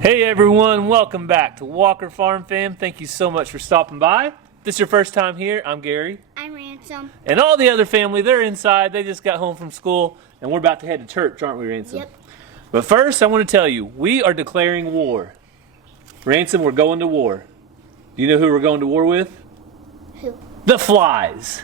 Hey everyone, welcome back to Walker Farm Fam. Thank you so much for stopping by. If this is your first time here, I'm Gary. I'm Ransom. And all the other family, they're inside. They just got home from school and we're about to head to church, aren't we, Ransom? Yep. But first, I want to tell you, we are declaring war. Ransom, we're going to war. Do you know who we're going to war with? Who? The flies.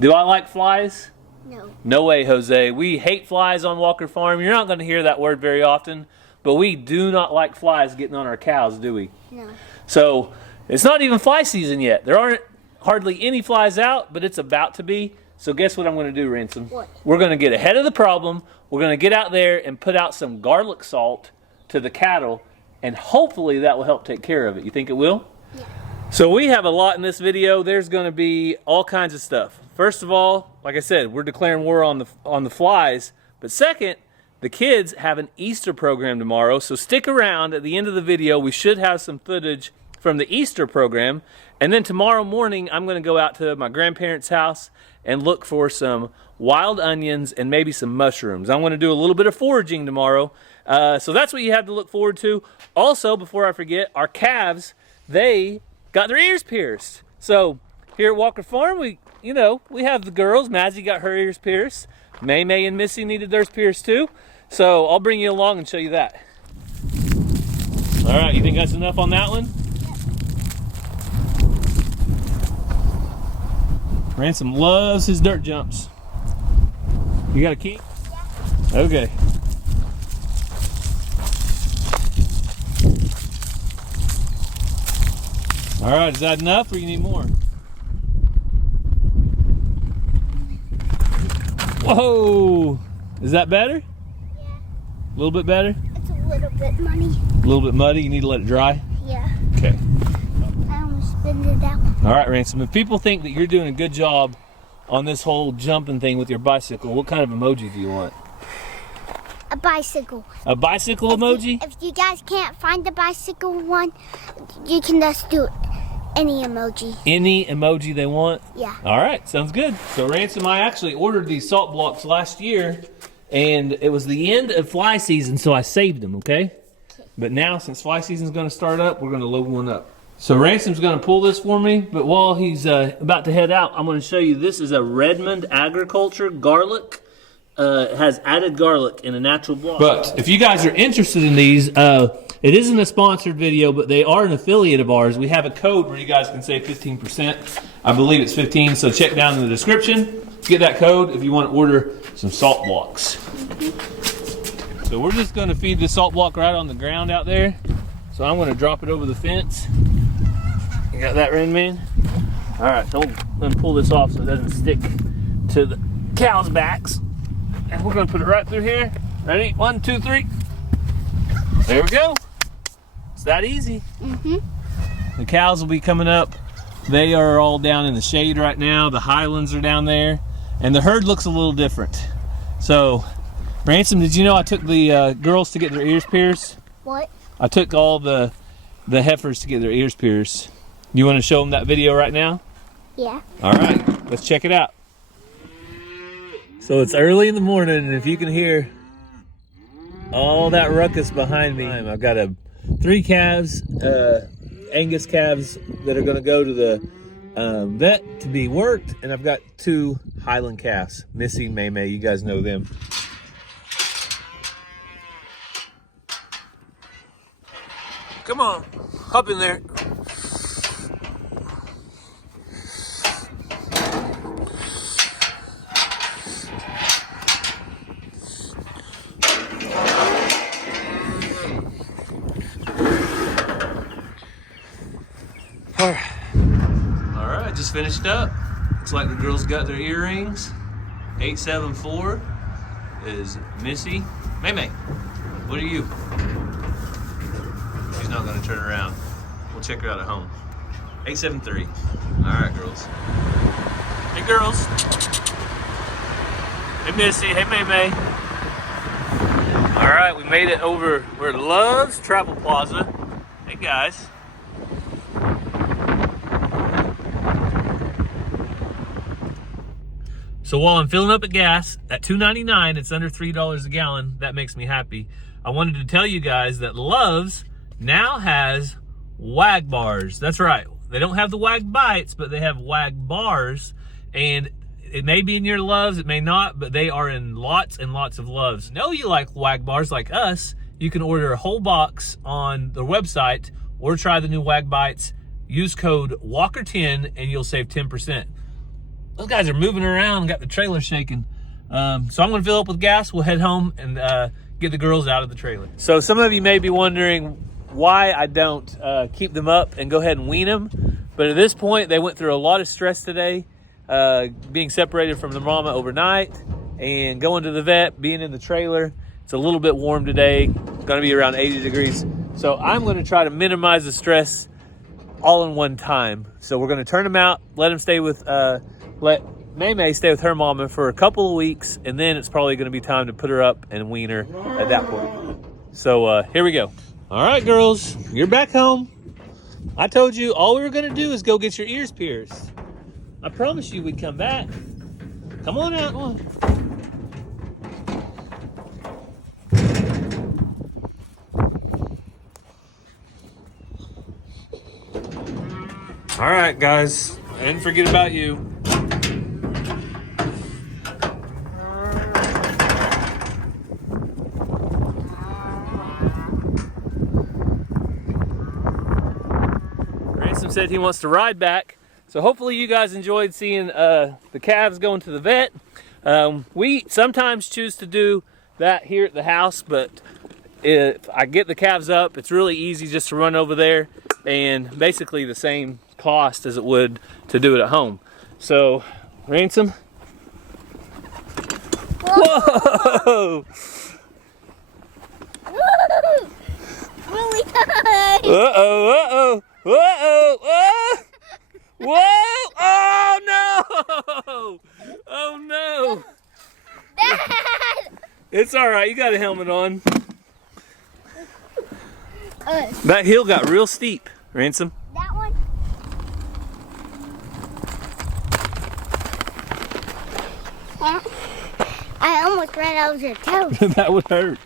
Do I like flies? No. No way, Jose. We hate flies on Walker Farm. You're not going to hear that word very often. But we do not like flies getting on our cows, do we? No. So it's not even fly season yet. There aren't hardly any flies out, but it's about to be. So guess what I'm going to do, Ransom? What? We're going to get ahead of the problem. We're going to get out there and put out some garlic salt to the cattle, and hopefully that will help take care of it. You think it will? Yeah. So we have a lot in this video. There's going to be all kinds of stuff. First of all, like I said, we're declaring war on the flies. But second, the kids have an Easter program tomorrow, so stick around. At the end of the video, we should have some footage from the Easter program. And then tomorrow morning, I'm going to go out to my grandparents' house and look for some wild onions and maybe some mushrooms. I'm going to do a little bit of foraging tomorrow. So that's what you have to look forward to. Also, before I forget, our calves, they got their ears pierced. So here at Walker Farm, we have the girls. Mazzy got her ears pierced. May and Missy needed theirs pierced too. So I'll bring you along and show you that. All right, you think that's enough on that one? Yep. Ransom loves his dirt jumps. You got a key? Yeah. Okay. All right, is that enough or you need more? Whoa! Is that better? Yeah. A little bit better? It's a little bit muddy. A little bit muddy? You need to let it dry? Yeah. Okay. I almost spit it out. All right, Ransom. If people think that you're doing a good job on this whole jumping thing with your bicycle, what kind of emoji do you want? A bicycle. A bicycle emoji? If you guys can't find the bicycle one, you can just do any emoji. Any emoji they want? Yeah. All right, sounds good. So Ransom, I actually ordered these salt blocks last year, and it was the end of fly season, so I saved them, okay? But now, since fly season's going to start up, we're going to load one up. So Ransom's going to pull this for me, but while he's about to head out, I'm going to show you this is a Redmond Agriculture garlic. It has added garlic in a natural block. But if you guys are interested in these, it isn't a sponsored video, but they are an affiliate of ours. We have a code where you guys can save 15%. I believe it's 15, so check down in the description. Get that code if you want to order some salt blocks. So we're just going to feed the salt block right on the ground out there. So I'm going to drop it over the fence. You got that, Rain Man? All right, so let me pull this off so it doesn't stick to the cows' backs. And we're going to put it right through here. Ready? 1, 2, 3. There we go. It's that easy. The cows will be coming up. They are all down in the shade right now. The highlands are down there. And the herd looks a little different. So, Ransom, did you know I took the girls to get their ears pierced? What? I took all the heifers to get their ears pierced. You want to show them that video right now? Yeah. All right, let's check it out. So it's early in the morning, and if you can hear all that ruckus behind me, I've got 3 calves, Angus calves that are going to go to the vet to be worked, and I've got 2 Highland calves, Missy, May, you guys know them. Come on, hop in there. All right, just finished up. Looks like the girls got their earrings. 874 is Missy. May, what are you? She's not going to turn around. We'll check her out at home. 873. All right, girls. Hey, girls. Hey, Missy. Hey, May. All right, we made it over where Love's Travel Plaza. Hey, guys. So while I'm filling up at gas at $2.99, it's under $3 a gallon. That makes me happy. I wanted to tell you guys that Love's now has wag bars. That's right. They don't have the wag bites, but they have wag bars. And it may be in your loves, it may not, but they are in lots and lots of loves. Know you like wag bars like us. You can order a whole box on the website or try the new wag bites. Use code WALKER10 and you'll save 10%. Those guys are moving around, got the trailer shaking. So I'm gonna fill up with gas. We'll head home and get the girls out of the trailer. So some of you may be wondering why I don't keep them up and go ahead and wean them. But at this point, they went through a lot of stress today, being separated from their mama overnight and going to the vet, being in the trailer. It's a little bit warm today. It's gonna be around 80 degrees. So I'm gonna try to minimize the stress all in one time. So we're gonna turn them out, let them stay with, let May stay with her mama for a couple of weeks, and then it's probably gonna be time to put her up and wean her at that point. So here we go. All right, girls, you're back home. I told you all we were gonna do is go get your ears pierced. I promised you we'd come back. Come on out, come on. All right, guys, I didn't forget about you. Ransom said he wants to ride back. So hopefully you guys enjoyed seeing the calves going to the vet. We sometimes choose to do that here at the house, but if I get the calves up, it's really easy just to run over there, and basically the same cost as it would to do it at home. So, Ransom. Whoa! Really high. Uh-oh, uh-oh, uh-oh, uh-oh! Whoa! Oh no! Oh no! Dad! It's all right. You got a helmet on. That hill got real steep, Ransom. That one? I almost ran out of your toe. That would hurt.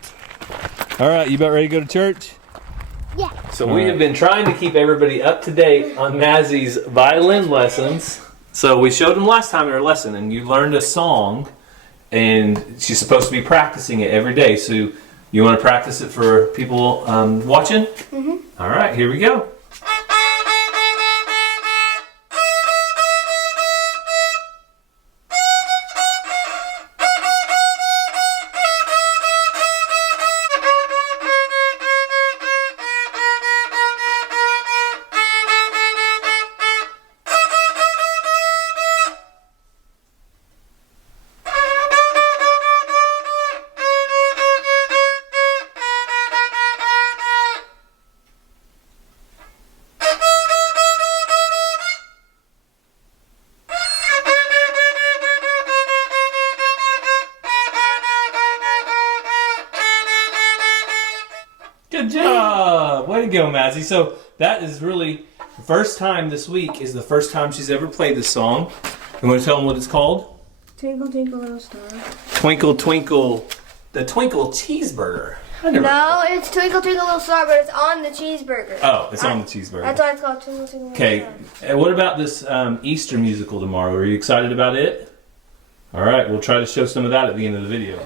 All right, you about ready to go to church? Yeah. So we have been trying to keep everybody up to date on Mazzie's violin lessons. So we showed them last time in her lesson, and you learned a song, and she's supposed to be practicing it every day. So you want to practice it for people watching? Mm-hmm. All right, here we go. Good job! Way to go, Mazzie. So that is really the first time this week is the first time she's ever played this song. You want to tell them what it's called? Twinkle, twinkle, little star. Twinkle, twinkle, the Twinkle Cheeseburger. No, it's Twinkle, twinkle, little star, but it's on the cheeseburger. Oh, it's on the cheeseburger. That's why it's called Twinkle, twinkle, little Okay, star. and what about this Easter musical tomorrow? Are you excited about it? All right, we'll try to show some of that at the end of the video.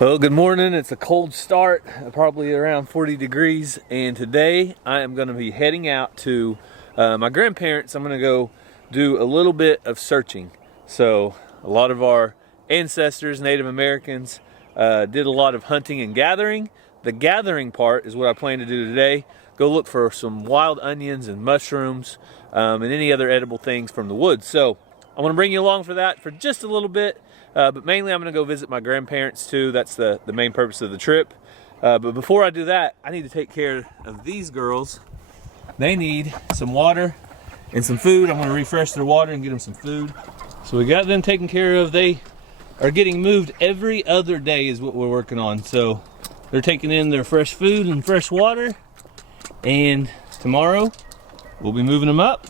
Well, good morning. It's a cold start, probably around 40 degrees, and today I am going to be heading out to my grandparents. I'm going to go do a little bit of searching. So a lot of our ancestors, Native Americans, did a lot of hunting and gathering. The gathering part is what I plan to do today. Go look for some wild onions and mushrooms and any other edible things from the woods. So I want to bring you along for that for just a little bit. But mainly I'm going to go visit my grandparents too. That's the main purpose of the trip. But before I do that, I need to take care of these girls. They need some water and some food. I'm going to refresh their water and get them some food. So we got them taken care of. They are getting moved every other day is what we're working on. So they're taking in their fresh food and fresh water. And tomorrow we'll be moving them up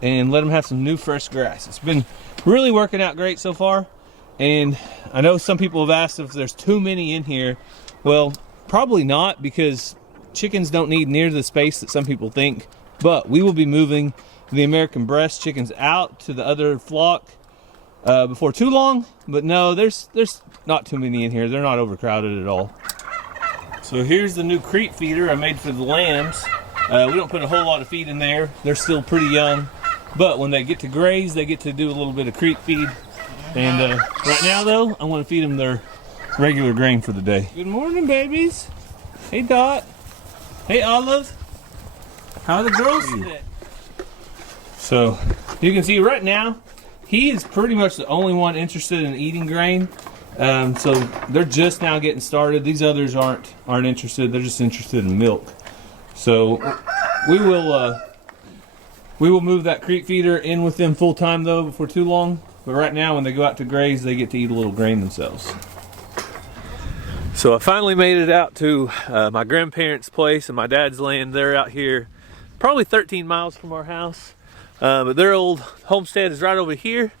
and let them have some new fresh grass. It's been really working out great so far. And I know some people have asked if there's too many in here. Well, probably not, because chickens don't need near the space that some people think, but we will be moving the American breast chickens out to the other flock before too long. But no, there's not too many in here. They're not overcrowded at all. So here's the new creep feeder I made for the lambs. We don't put a whole lot of feed in there. They're still pretty young, but when they get to graze, they get to do a little bit of creep feed. And right now though, I'm going to feed them their regular grain for the day. Good morning, babies. Hey, Dot. Hey, Olive. How are the girls today? So you can see right now, he is pretty much the only one interested in eating grain. So they're just now getting started. These others aren't interested. They're just interested in milk. So we will move that creep feeder in with them full time though before too long. But right now, when they go out to graze, they get to eat a little grain themselves. So I finally made it out to my grandparents' place and my dad's land. They're out here probably 13 miles from our house. But their old homestead is right over here.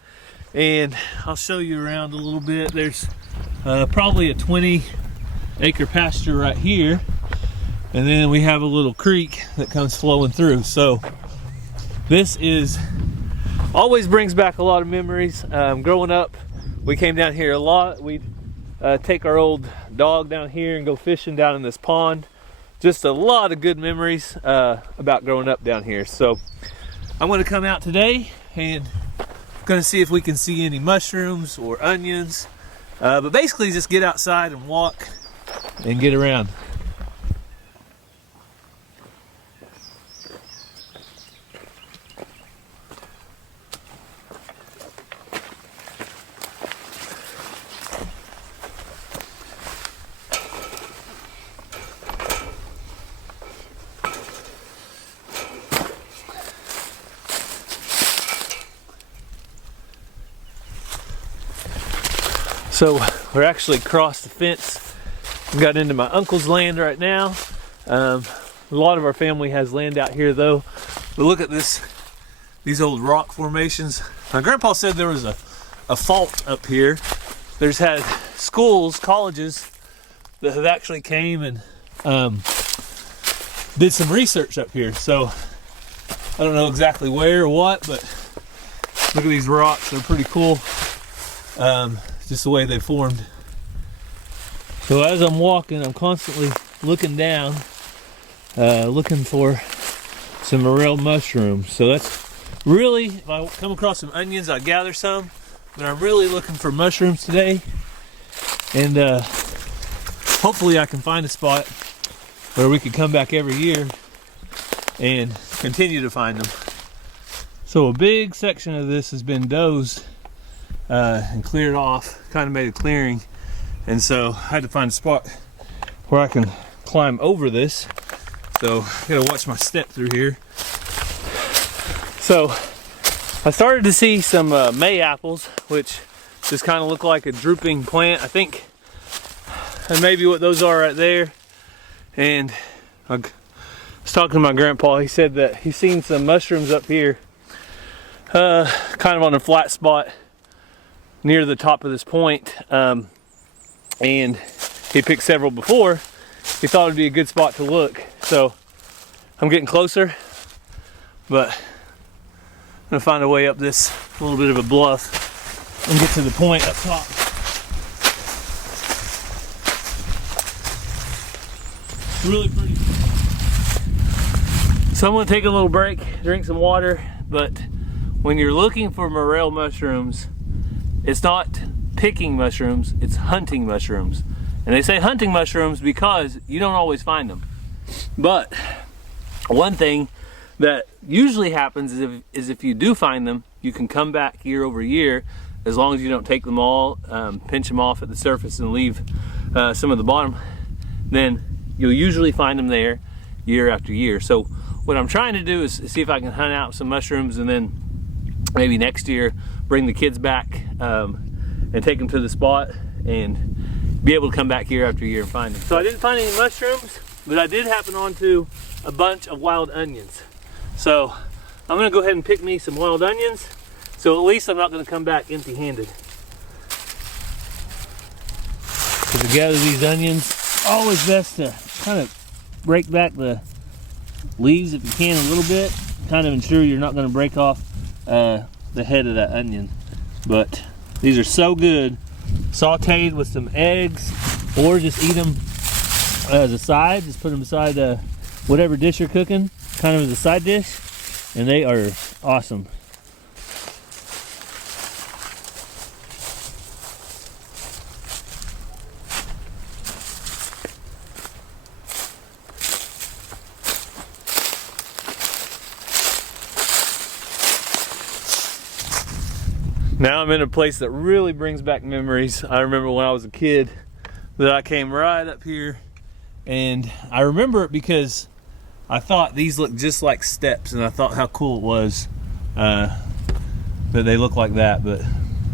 And I'll show you around a little bit. There's probably a 20-acre pasture right here. And then we have a little creek that comes flowing through. So this always brings back a lot of memories. Growing up, we came down here a lot. We'd take our old dog down here and go fishing down in this pond. Just a lot of good memories about growing up down here. So I'm going to come out today and going to see if we can see any mushrooms or onions. But basically just get outside and walk and get around. So we're actually across the fence. We got into my uncle's land right now. A lot of our family has land out here though. But look at these old rock formations. My grandpa said there was a fault up here. There's had schools, colleges that have actually came and did some research up here. So I don't know exactly where or what, but look at these rocks. They're pretty cool. Just the way they formed. So as I'm walking, I'm constantly looking down, looking for some morel mushrooms. So that's really, if I come across some onions, I gather some, but I'm really looking for mushrooms today. And hopefully I can find a spot where we could come back every year and continue to find them. So a big section of this has been dozed and cleared off, kind of made a clearing, and so I had to find a spot where I can climb over this. So I gotta watch my step through here. So I started to see some May apples, which just kind of look like a drooping plant, I think, and maybe what those are right there. And I was talking to my grandpa. He said that he's seen some mushrooms up here, kind of on a flat spot near the top of this point, and he picked several before. He thought it'd be a good spot to look. So I'm getting closer, but I'm gonna find a way up this little bit of a bluff and get to the point up top. It's really pretty. So I'm gonna take a little break, drink some water, but when you're looking for morel mushrooms, it's not picking mushrooms, it's hunting mushrooms. And they say hunting mushrooms because you don't always find them. But one thing that usually happens is if you do find them, you can come back year over year, as long as you don't take them all, pinch them off at the surface and leave some of the bottom, then you'll usually find them there year after year. So what I'm trying to do is see if I can hunt out some mushrooms, and then maybe next year bring the kids back and take them to the spot and be able to come back year after year and find them. So I didn't find any mushrooms, but I did happen onto a bunch of wild onions. So I'm gonna go ahead and pick me some wild onions, so at least I'm not gonna come back empty-handed. So to gather these onions, always best to kind of break back the leaves if you can a little bit. Kind of ensure you're not going to break off the head of that onion. But these are so good. Sauteed with some eggs, or just eat them as a side. Just put them beside whatever dish you're cooking, kind of as a side dish, and they are awesome. Now I'm in a place that really brings back memories. I remember when I was a kid that I came right up here, and I remember it because I thought these looked just like steps, and I thought how cool it was that they look like that. But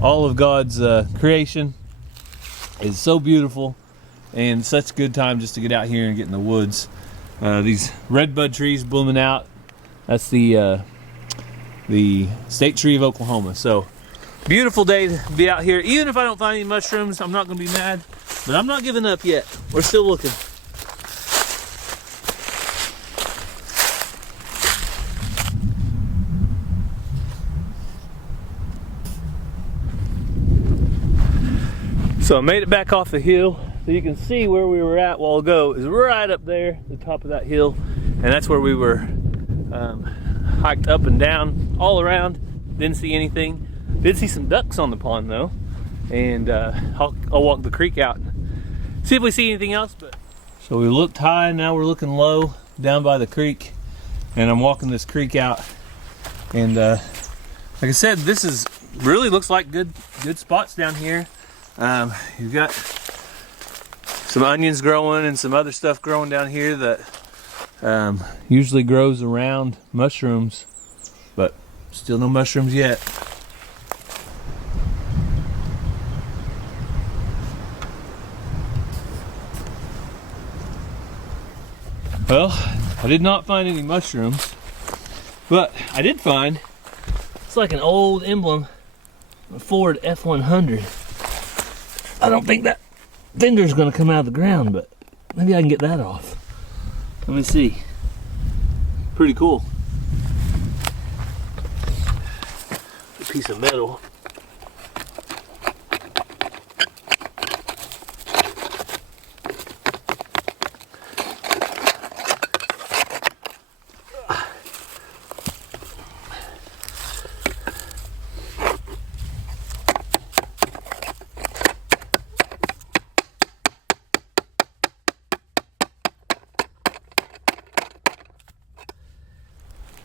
all of God's creation is so beautiful, and such a good time just to get out here and get in the woods. These redbud trees blooming out. That's the state tree of Oklahoma. So beautiful day to be out here. Even if I don't find any mushrooms, I'm not going to be mad. But I'm not giving up yet. We're still looking. So I made it back off the hill. So you can see where we were at a while ago is right up there, the top of that hill. And that's where we were hiked up and down all around. Didn't see anything. Did see some ducks on the pond though, and I'll walk the creek out and see if we see anything else. But so we looked high, now we're looking low down by the creek, and I'm walking this creek out. And like I said, this is really looks like good spots down here. You've got some onions growing and some other stuff growing down here that usually grows around mushrooms, but still no mushrooms yet. Well, I did not find any mushrooms, but I did find, it's like an old emblem, a Ford F-100. I don't think that fender's gonna come out of the ground, but maybe I can get that off. Let me see. Pretty cool. A piece of metal.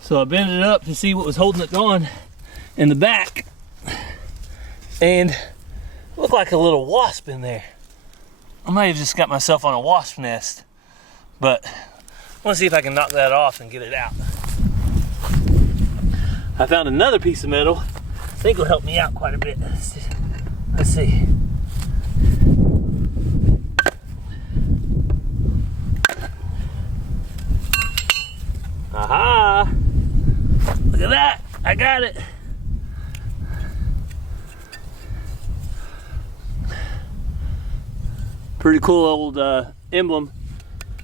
So I bent it up to see what was holding it on in the back, and it looked like a little wasp in there. I might have just got myself on a wasp nest, but I want to see if I can knock that off and get it out. I found another piece of metal. I think will help me out quite a bit. Let's see. Aha! Look at that! I got it! Pretty cool old emblem.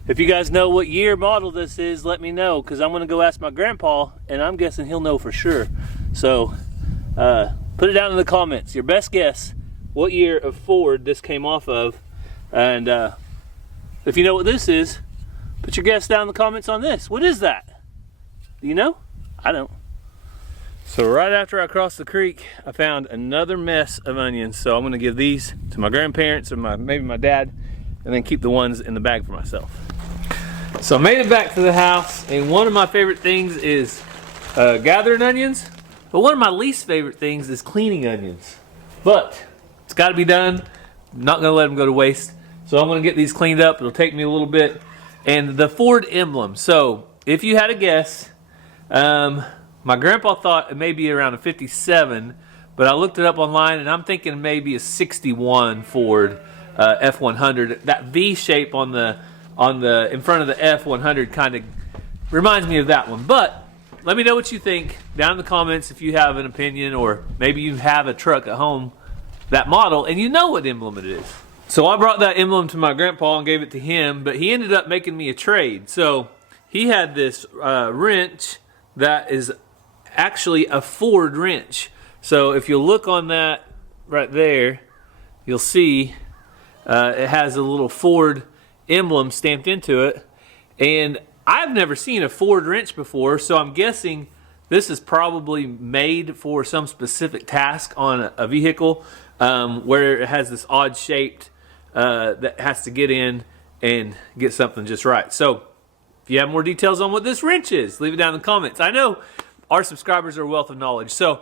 If you guys know what year model this is, let me know, because I'm going to go ask my grandpa, and I'm guessing he'll know for sure. So, put it down in the comments. Your best guess, what year of Ford this came off of. And if you know what this is, put your guess down in the comments on this. What is that? Do you know? I don't. So right after I crossed the creek, I found another mess of onions. So I'm gonna give these to my grandparents or maybe my dad, and then keep the ones in the bag for myself. So I made it back to the house, and one of my favorite things is gathering onions, but one of my least favorite things is cleaning onions. But it's gotta be done. I'm not gonna let them go to waste. So I'm gonna get these cleaned up. It'll take me a little bit. And the Ford emblem. So if you had a guess, my grandpa thought it may be around a 57, but I looked it up online, and I'm thinking maybe a 61 Ford F-100. That V shape on the in front of the F-100 kind of reminds me of that one. But let me know what you think down in the comments if you have an opinion, or maybe you have a truck at home, that model, and you know what emblem it is. So I brought that emblem to my grandpa and gave it to him, but he ended up making me a trade. So he had this wrench that is actually a Ford wrench. So if you look on that right there, you'll see it has a little Ford emblem stamped into it. And I've never seen a Ford wrench before, so I'm guessing this is probably made for some specific task on a vehicle where it has this odd shaped that has to get in and get something just right. So if you have more details on what this wrench is, leave it down in the comments. I know our subscribers are a wealth of knowledge. So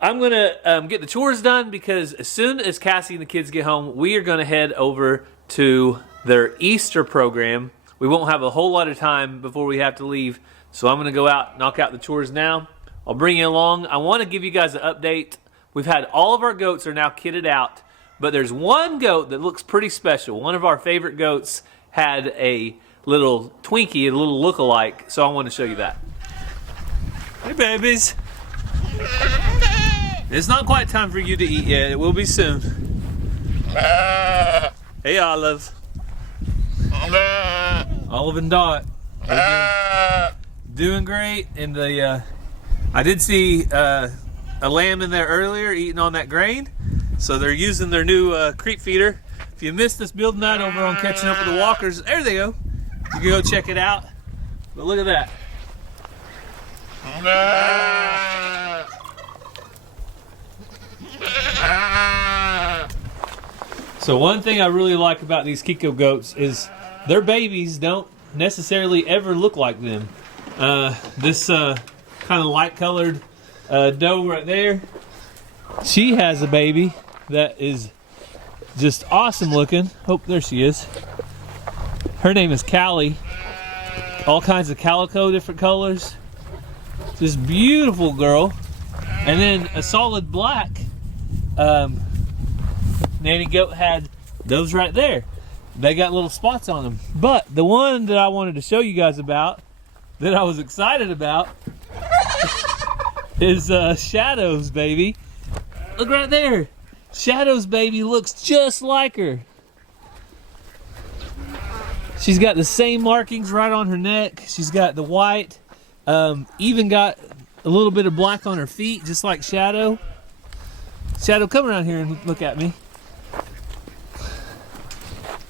I'm going to get the chores done, because as soon as Cassie and the kids get home, we are going to head over to their Easter program. We won't have a whole lot of time before we have to leave. So I'm going to go out, knock out the chores now. I'll bring you along. I want to give you guys an update. We've had all of our goats are now kitted out. But there's one goat that looks pretty special. One of our favorite goats had a little Twinkie, a little look-alike, so I want to show you that. Hey, babies. It's not quite time for you to eat yet. It will be soon. Hey, Olive. Olive and Dot. Doing great. And I did see a lamb in there earlier eating on that grain. So they're using their new creep feeder. If you missed us building that over on Catching Up with the Walkers, there they go. You can go check it out. But look at that. So one thing I really like about these Kiko goats is their babies don't necessarily ever look like them. This kind of light colored doe right there, she has a baby that is just awesome looking. Oh, there she is. Her name is Callie. All kinds of calico, different colors. Just beautiful girl. And then a solid black nanny goat had those right there. They got little spots on them. But the one that I wanted to show you guys about, that I was excited about, is Shadow's baby. Look right there. Shadow's baby looks just like her. She's got the same markings right on her neck. She's got the white, even got a little bit of black on her feet, just like Shadow. Shadow, come around here and look at me.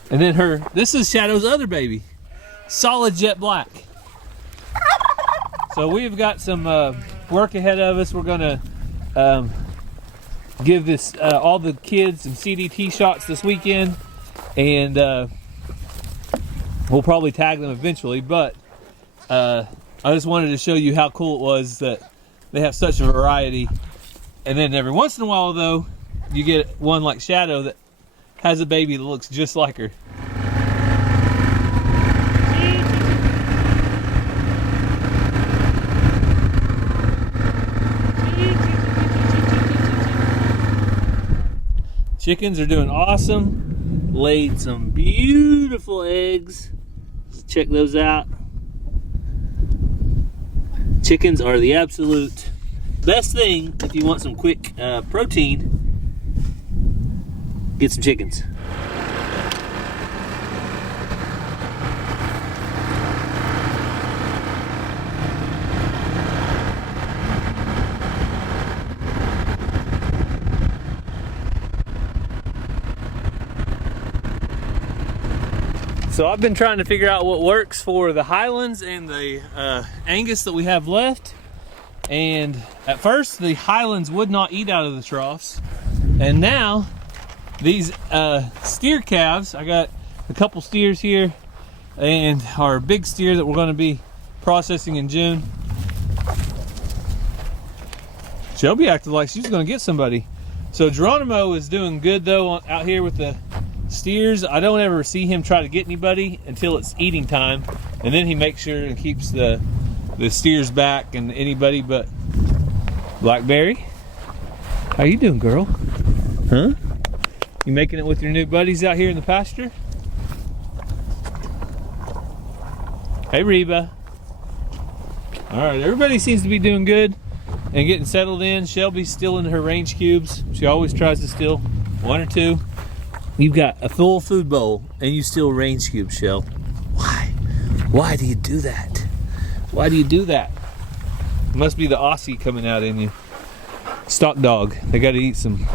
And then this is Shadow's other baby, solid jet black. So we've got some work ahead of us. We're gonna give this all the kids some CDT shots this weekend, and we'll probably tag them eventually. But I just wanted to show you how cool it was that they have such a variety. And then every once in a while, though, you get one like Shadow that has a baby that looks just like her. Chickens are doing awesome. Laid some beautiful eggs. Let's check those out. Chickens are the absolute best thing if you want some quick protein. Get some chickens. So I've been trying to figure out what works for the Highlands and the Angus that we have left. And at first the Highlands would not eat out of the troughs. And now these steer calves, I got a couple steers here and our big steer that we're going to be processing in June. Shelby acted like she's going to get somebody. So Geronimo is doing good though out here with the steers. I don't ever see him try to get anybody until it's eating time, and then he makes sure and keeps the steers back and anybody but Blackberry. How you doing, girl? Huh? You making it with your new buddies out here in the pasture? Hey, Reba. All right, everybody seems to be doing good and getting settled in. Shelby's still in her range cubes. She always tries to steal one or two. You've got a full food bowl and you still range cube, Shell. Why? Why do you do that? Why do you do that? It must be the Aussie coming out in you. Stock dog. They got to eat some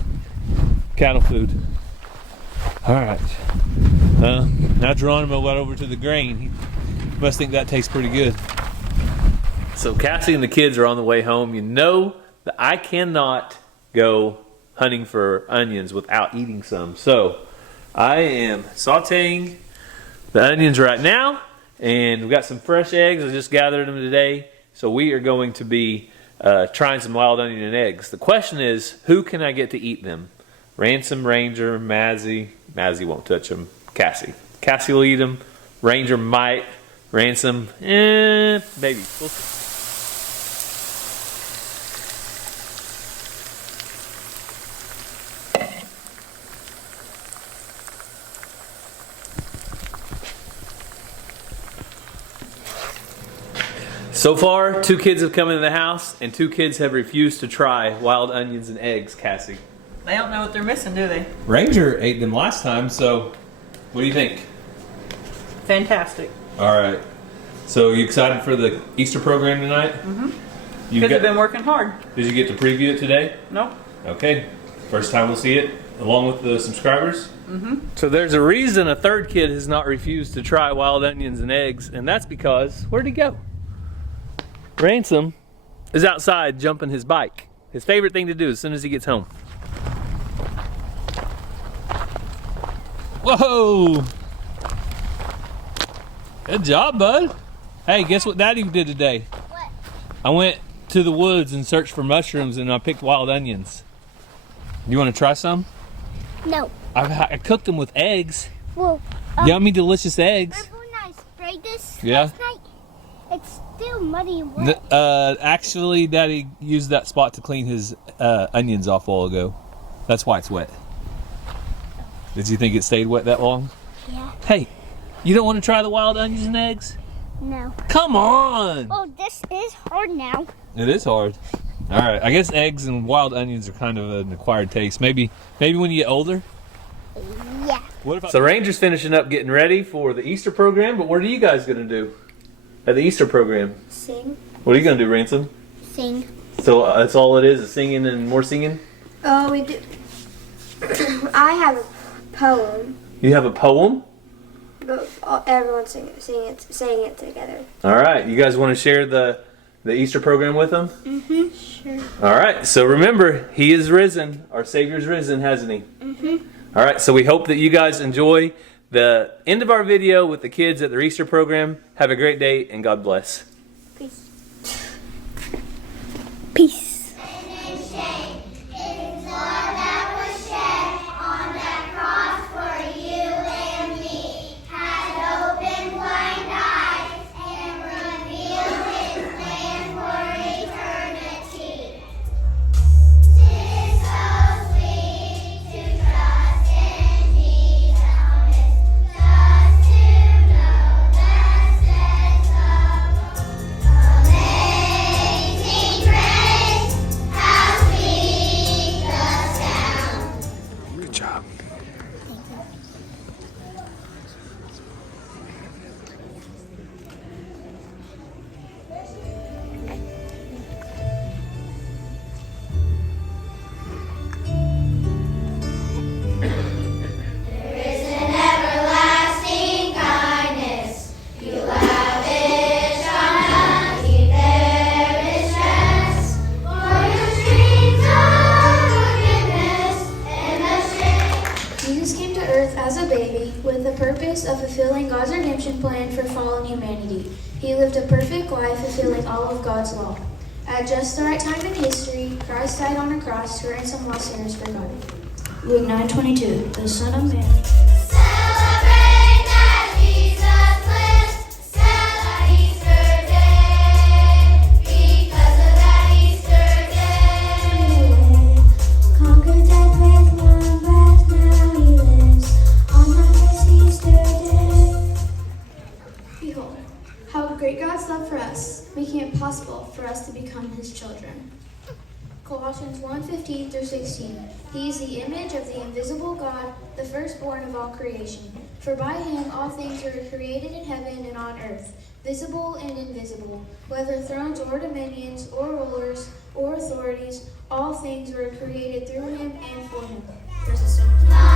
cattle food. All right. Now Geronimo got over to the grain. He must think that tastes pretty good. So Cassie and the kids are on the way home. You know that I cannot go hunting for onions without eating some. So I am sauteing the onions right now, and we've got some fresh eggs. I just gathered them today. So we are going to be trying some wild onion and eggs. The question is, who can I get to eat them? Ransom, Ranger, Mazzy. Mazzy won't touch them. Cassie. Cassie will eat them. Ranger might. Ransom, maybe. We'll see. So far, 2 kids have come into the house, and 2 kids have refused to try wild onions and eggs, Cassie. They don't know what they're missing, do they? Ranger ate them last time, so what do you think? Fantastic. All right. So you excited for the Easter program tonight? Mm-hmm. Kids have been working hard. Did you get to preview it today? Nope. Okay. First time we'll see it, along with the subscribers? Mm-hmm. So there's a reason a 3rd kid has not refused to try wild onions and eggs, and that's because, where'd he go? Ransom is outside jumping his bike. His favorite thing to do as soon as he gets home. Whoa! Good job, bud. Hey, guess what Daddy did today? What? I went to the woods and searched for mushrooms, and I picked wild onions. You want to try some? No. I cooked them with eggs. Well, Yummy, delicious eggs. remember when I sprayed this Yeah. last night? It's still muddy and wet. Actually, Daddy used that spot to clean his onions off a while ago. That's why it's wet. Did you think it stayed wet that long? Yeah. Hey, you don't want to try the wild onions and eggs? No. Come on! Oh, this is hard now. It is hard. All right, I guess eggs and wild onions are kind of an acquired taste. Maybe when you get older. Yeah. So Ranger's finishing up getting ready for the Easter program, but what are you guys going to do at the Easter program? Sing. What are you going to do, Ransom? Sing. So that's all it is singing and more singing? Oh, we do. I have a poem, You have a poem? but everyone's saying it together. All right, you guys want to share the Easter program with them? Mm-hmm. Sure. All right, so remember, He is risen. Our Savior's risen, hasn't He? Mm-hmm. All right, so we hope that you guys enjoy the end of our video with the kids at their Easter program. Have a great day, and God bless. Peace. Peace. with the purpose of fulfilling God's redemption plan for fallen humanity. He lived a perfect life, fulfilling all of God's law. At just the right time in history, Christ died on a cross to ransom lost sinners for God. Luke 9:22, the Son of Man. How great God's love for us, making it possible for us to become His children. Colossians 1:15 through 16. He is the image of the invisible God, the firstborn of all creation. For by him all things were created in heaven and on earth, visible and invisible, whether thrones or dominions or rulers or authorities, all things were created through him and for him. There's a song.